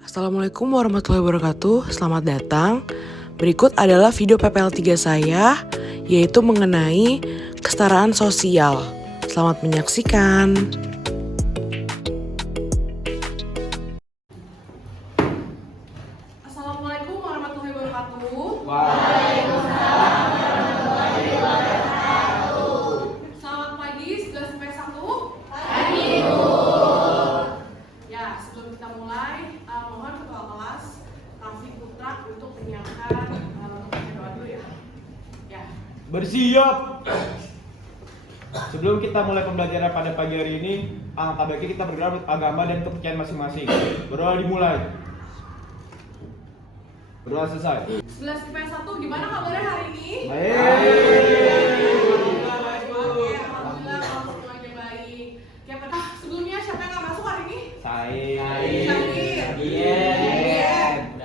Assalamualaikum warahmatullahi wabarakatuh. Selamat datang. Berikut adalah video PPL 3 saya, yaitu mengenai kesetaraan sosial. Selamat menyaksikan. Assalamualaikum warahmatullahi wabarakatuh. Waalaikumsalam warahmatullahi wabarakatuh. Selamat pagi 11 IPS 1. Pagi, Bu. Ya, sebelum kita mulai, mohon ketua kelas Raffi Putra untuk menyiapkan untuk baca doa dulu ya. Ya. Bersiap. Sebelum kita mulai pembelajaran pada pagi hari ini, alangkah baiknya kita bergerak agama dan kepercayaan masing-masing. Berdoa dimulai. Berdoa selesai. 11 IPS 1, gimana kabarnya hari ini? Baik. Oke, alhamdulillah kalau semuanya baik. Ya, sebelumnya siapa yang nggak masuk hari ini? Saya. Dien.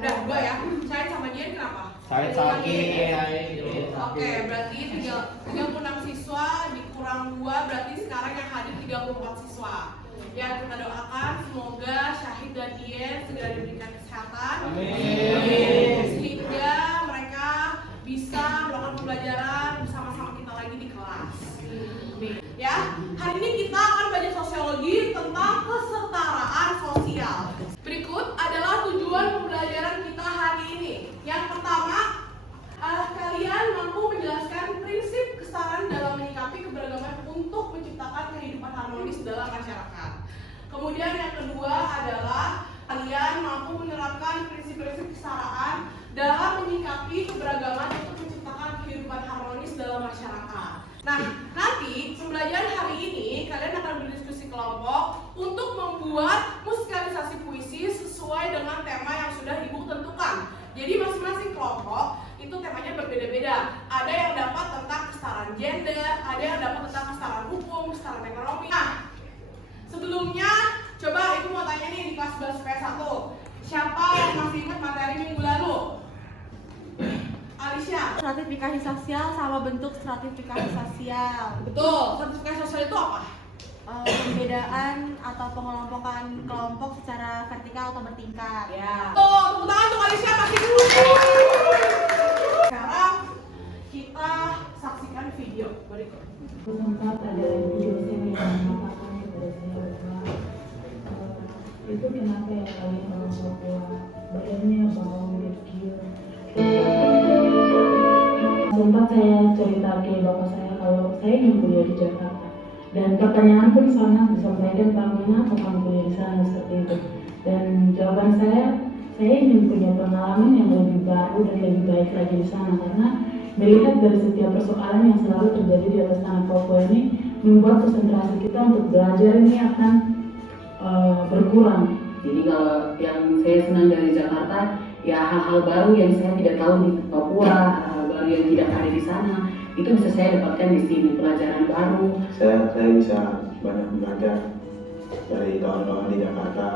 Udah dua ya. Saya sama Dien kenapa? Saya sakit. Oke, berarti 36 siswa dikurang 2, berarti sekarang yang hadir 34 siswa. Ya, kita doakan semoga Syahid dan Dien segera diberikan kesehatan. Amin. Sehingga mereka bisa melakukan pembelajaran bersama-sama kita lagi di kelas. Nih, ya. Hari ini kita akan belajar sosiologi tentang kesetaraan sosial. Berikut adalah tujuan pembelajaran kita hari ini. Yang pertama, kalian mampu menjelaskan prinsip kesetaraan dalam menyikapi keberagaman untuk menciptakan kehidupan harmonis dalam masyarakat. Kemudian yang kedua adalah kalian mampu menerapkan prinsip-prinsip kesetaraan dalam menyikapi keberagaman untuk menciptakan kehidupan harmonis dalam masyarakat. Nah, nanti pembelajaran hari ini kalian akan berdiskusi kelompok untuk membuat musikalisasi puisi sesuai dengan tema yang sudah Ibu tentukan. Jadi masing-masing kelompok itu temanya berbeda-beda. Ada yang dapat tentang kesetaraan gender, ada yang dapat tentang kesetaraan hukum, kesetaraan ekonomi. Nah, sebelumnya coba Ibu mau tanya nih di kelas 11 PS1. Siapa yang masih ingat materi minggu lalu? Alicia. Stratifikasi sosial sama bentuk stratifikasi sosial. Betul. Stratifikasi sosial itu apa? Pembedaan atau pengelompokan kelompok secara vertikal atau bertingkat. Ya. Tuh, tepuk tangan untuk Alicia masih dulu. Sekarang kita saksikan video berikut. Sempat ada dosen yang mengatakan kepada saya bahwa itu kenapa ya kalian orang Papua badannya bau dekil. Sempat saya cerita ke bapak saya kalau saya ingin kuliah di Jakarta, dan pertanyaan pun sangat disampaikan, Pak, mengapa kamu kuliah di sana seperti itu, dan jawaban saya ingin punya pengalaman yang lebih baru dan lebih baik lagi di sana, karena melihat dari setiap persoalan yang selalu terjadi di atas tanah Papua ini membuat konsentrasi kita untuk belajar ini akan berkurang. Jadi kalau yang saya senang dari Jakarta, ya hal-hal baru yang saya tidak tahu di Papua, hal-hal baru yang tidak ada di sana, itu bisa saya dapatkan di sini, pelajaran baru. Saya bisa banyak belajar dari kawan-kawan di Jakarta,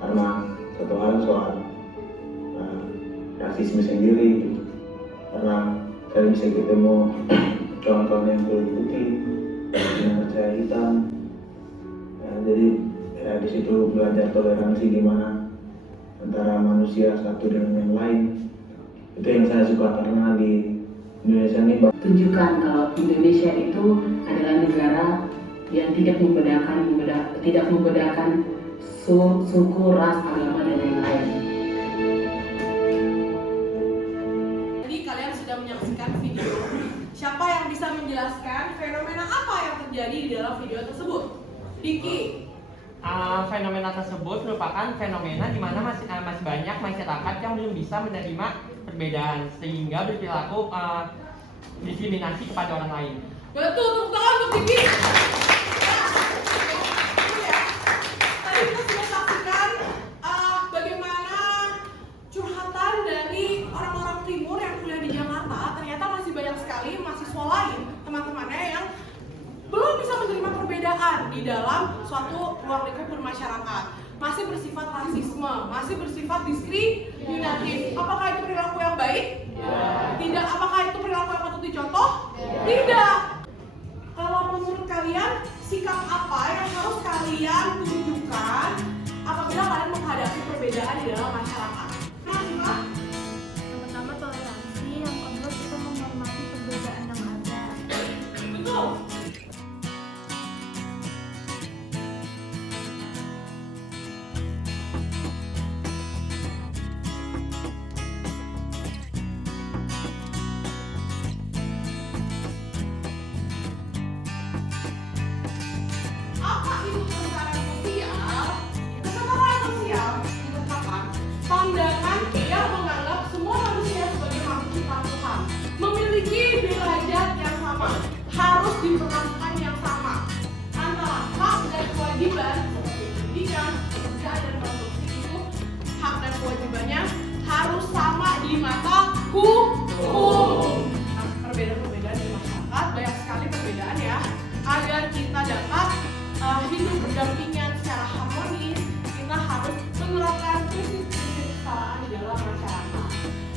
karena satu hal soal rasisme sendiri gitu. Karena saya bisa ketemu kawan-kawan yang kulit putih, yang percaya hitam, ya, jadi ya, di situ belajar toleransi gimana antara manusia satu dengan yang lain. Itu yang saya suka, karena di Indonesia ini Tunjukkan kalau Indonesia itu adalah negara yang tidak membedakan suku, ras, agama, dan lain-lain. Jadi kalian sudah menyaksikan video. Siapa yang bisa menjelaskan fenomena apa yang terjadi di dalam video tersebut? Diki. Fenomena tersebut merupakan fenomena di mana masih banyak masyarakat yang belum bisa menerima perbedaan sehingga berperilaku diskriminasi kepada orang lain. Betul, tepuk tangan untuk Diki. Tadi kita sudah saksikan bagaimana curhatan dari orang-orang timur yang kuliah di Jakarta. Ternyata masih banyak sekali mahasiswa lain, teman-temannya yang belum bisa menerima perbedaan di dalam suatu ruang lingkup bermasyarakat. Masih bersifat rasisme, masih bersifat diskriminatif. Apakah itu perilaku yang baik? Tidak. Apakah itu perilaku yang patut dicontoh? Tidak. Kalau menurut kalian, sikap apa yang harus kalian tunjukkan apabila kalian menghadapi perbedaan? perbedaan di dalam masyarakat. Nah, Siva? Yang pertama toleransi, yang kedua kita menghormati perbedaan yang ada. Betul. Apa itu kesetaraan sosial? Kesetaraan sosial dikatakan pandangan yang menganggap semua manusia sebagai makhluk ciptaan Tuhan, memiliki derajat yang sama, harus diperlakukan yang sama. Antara hak dan kewajiban seperti pendidikan, pekerjaan dan konsumsi itu hak dan kewajibannya harus sama di mata hukum. Nah, perbedaan-perbedaan di masyarakat banyak sekali perbedaan ya. Agar kita dapat hidup berdampingan secara harmonis, kita harus menerapkan prinsip-prinsip kesetaraan di dalam masyarakat.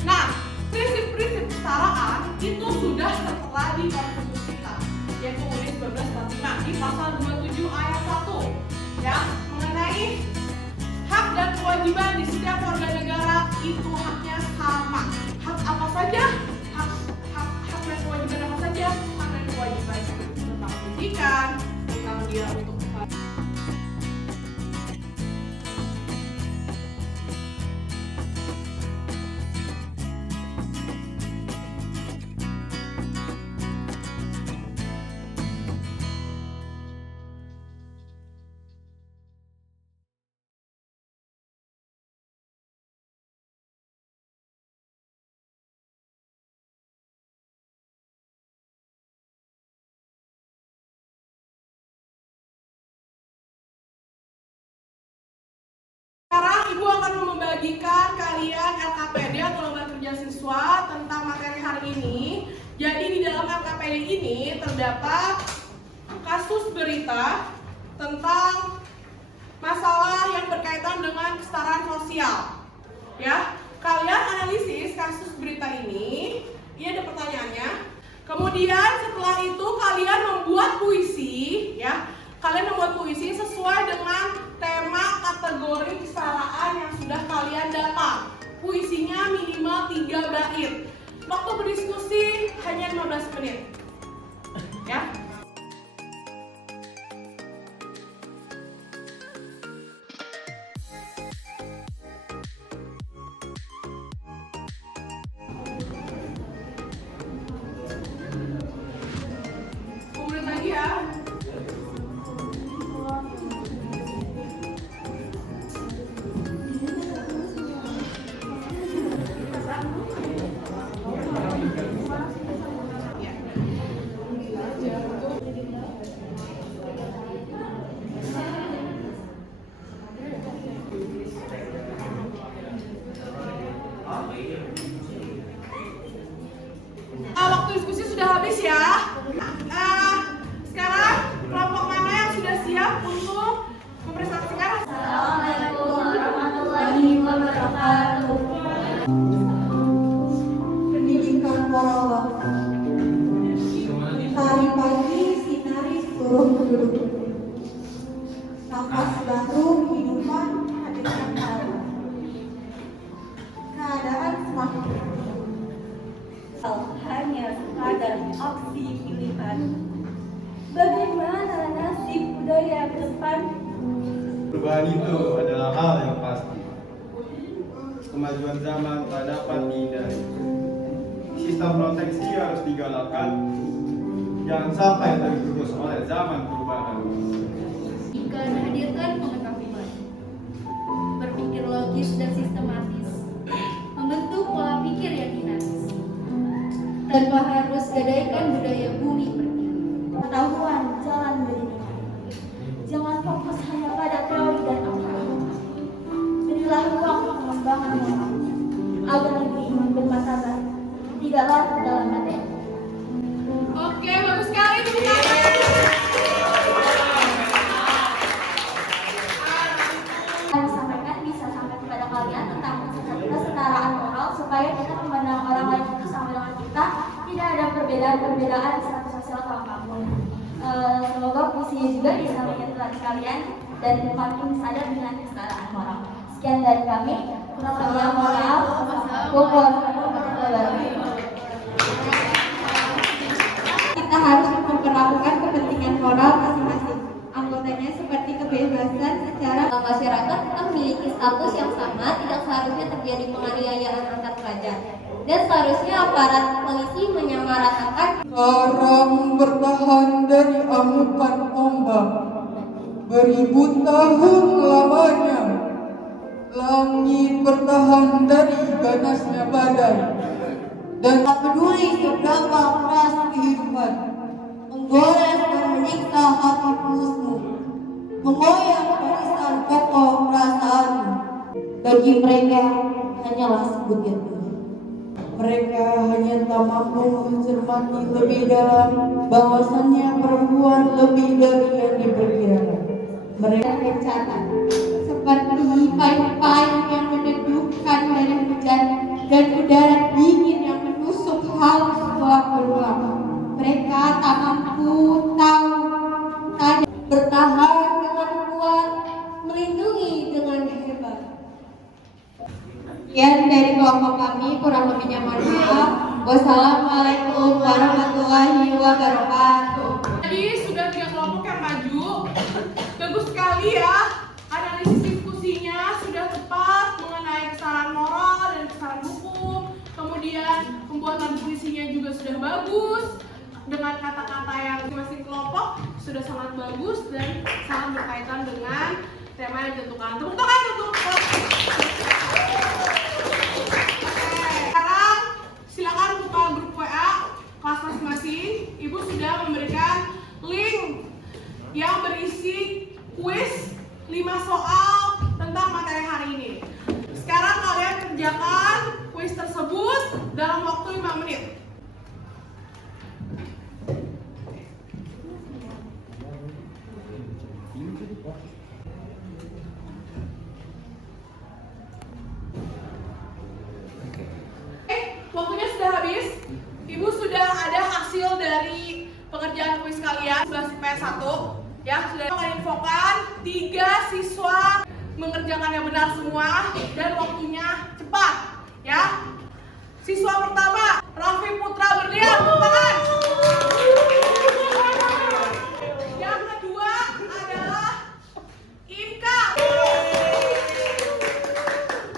Nah, prinsip-prinsip kesetaraan itu sudah tertera di konstitusi kita, yaitu UUD 1945 di pasal 27 ayat 1 ya, mengenai hak dan kewajiban di setiap warga negara itu haknya sama. Hak apa saja? Hak dan kewajiban apa saja? Hak dan kewajiban tentang pendidikan, tentang dia untuk sekarang Ibu akan membagikan kalian LKPD atau lembar kerja siswa tentang materi hari ini. Jadi di dalam LKPD ini terdapat kasus berita tentang masalah yang berkaitan dengan kesetaraan sosial. Ya, kalian analisis kasus berita ini. Ini ada pertanyaannya. Kemudian setelah itu kalian membuat puisi, ya. Kalian membuat puisi sesuai dengan tema kategori kesetaraan yang sudah kalian data. Puisinya minimal 3 bait. Waktu berdiskusi hanya 15 menit. Ya. Kemudian lagi ya. Waktu diskusi sudah habis ya. Sekarang kelompok mana yang sudah siap untuk mempresentasikan? Assalamualaikum warahmatullahi wabarakatuh. Pendidikan warawak. Hari pagi sinari seluruh penduduk. Nafas baru kehidupan hadirkan baru. Keadaan semakin hanya sekadar aksi pilihan. Bagaimana nasib budaya ke depan? Perubahan itu adalah hal yang pasti. Kemajuan zaman tak dapat dihindari. Sistem proteksi harus digalakkan. Jangan sampai tergerus oleh zaman perubahan. Jika menghadirkan pengetahuan, berpikir logis dan sistematis, membentuk pola pikir yang dinamis, tanpa harus gadaikan budaya bumi pertiwi. Pengetahuan jalan beriringan. Jangan fokus hanya pada teori dan akal. Berilah ruang pengembangan moral agar negeri ini bermartabat, tidak larut dalam materi. Oke, bagus sekali tepuk tangan. Yang disampaikan bisa sampai kepada kalian tentang kesetaraan moral supaya kita memandang orang lain itu sama dengan kita, tidak ada perbedaan secara sosial atau apapun. Semoga puisinya juga bisa menyentuh hati kalian dan makin sadar dengan kesetaraan moral. Sekian dari kami. Salam moral. Bogor. Kita harus memperlakukan kepentingan moral masing-masing anggotanya seperti kebebasan secara Masyarakat kita memiliki status yang sama, tidak seharusnya terjadi penganiayaan antar pelajar. Dan seharusnya aparat polisi menyamaratakan. Karang bertahan dari amukan ombak, beribu tahun lamanya. Langit bertahan dari ganasnya badai. Dan tak peduli seberapa keras kehidupan, menggores dan menyiksa hati pulusmu, mengoyak barisan kokoh perasaanmu. Bagi mereka hanyalah sebutir debu. mereka hanya tak mampu mencermati lebih dalam bahwasannya perempuan lebih dari yang diperkirakan. Mereka Tercatat seperti payung-payung yang meneduhkan dari hujan dan udara dingin yang menusuk halus berulang. Mereka tak mampu tahu tadi bertahan dengan kuat, melindungi dengan hebat. Sekian dari kelompok kami, kurang lebihnya mohon maaf. Wassalamualaikum warahmatullahi wabarakatuh. Jadi sudah 3 kelompok yang maju. Bagus sekali ya. Analisis diskusinya sudah tepat mengenai kesetaraan moral dan kesetaraan hukum. Kemudian pembuatan puisinya juga sudah bagus. Dengan kata-kata yang masing-masing kelompok sudah sangat bagus dan sangat berkaitan dengan tema yang ditentukan. Tepuk tangan untuk sekarang silakan buka grup WA kelas masing-masing. Ibu sudah memberikan link yang berisi kuis 5 soal tentang materi hari ini. Sekarang kalian kerjakan kuis tersebut dalam waktu 5 menit. Waktunya sudah habis. Ibu sudah ada hasil dari pekerjaan kuis kalian 11 PS1 ya. Sudah akan infokan 3 siswa mengerjakannya benar semua dan waktunya cepat ya. Siswa pertama Raffi Putra Berlian, tangan. Yang kedua adalah Inka.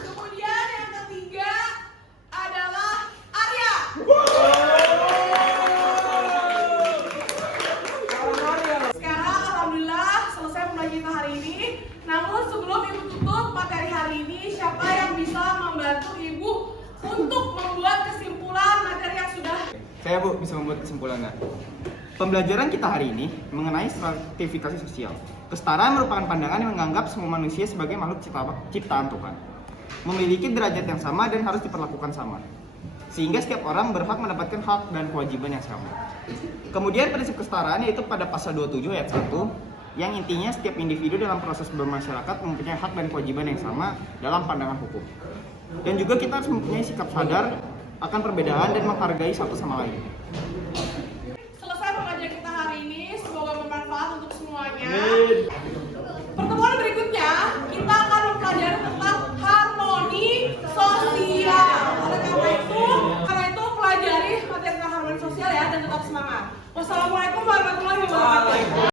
Kemudian yang ketiga adalah Arya. Sekarang alhamdulillah selesai pembelajaran kita hari ini. Namun sebelum ibu tutup materi hari ini, siapa yang bisa membantu ibu untuk membuat kesimpulan materi yang sudah? Saya Bu bisa membuat kesimpulannya. Pembelajaran kita hari ini mengenai stratifikasi sosial. Kesetaraan merupakan pandangan yang menganggap semua manusia sebagai makhluk ciptaan Tuhan, memiliki derajat yang sama dan harus diperlakukan sama, sehingga setiap orang berhak mendapatkan hak dan kewajiban yang sama. Kemudian prinsip kesetaraan yaitu pada pasal 27 ayat 1 yang intinya setiap individu dalam proses bermasyarakat mempunyai hak dan kewajiban yang sama dalam pandangan hukum. Dan juga kita harus mempunyai sikap sadar akan perbedaan dan menghargai satu sama lain.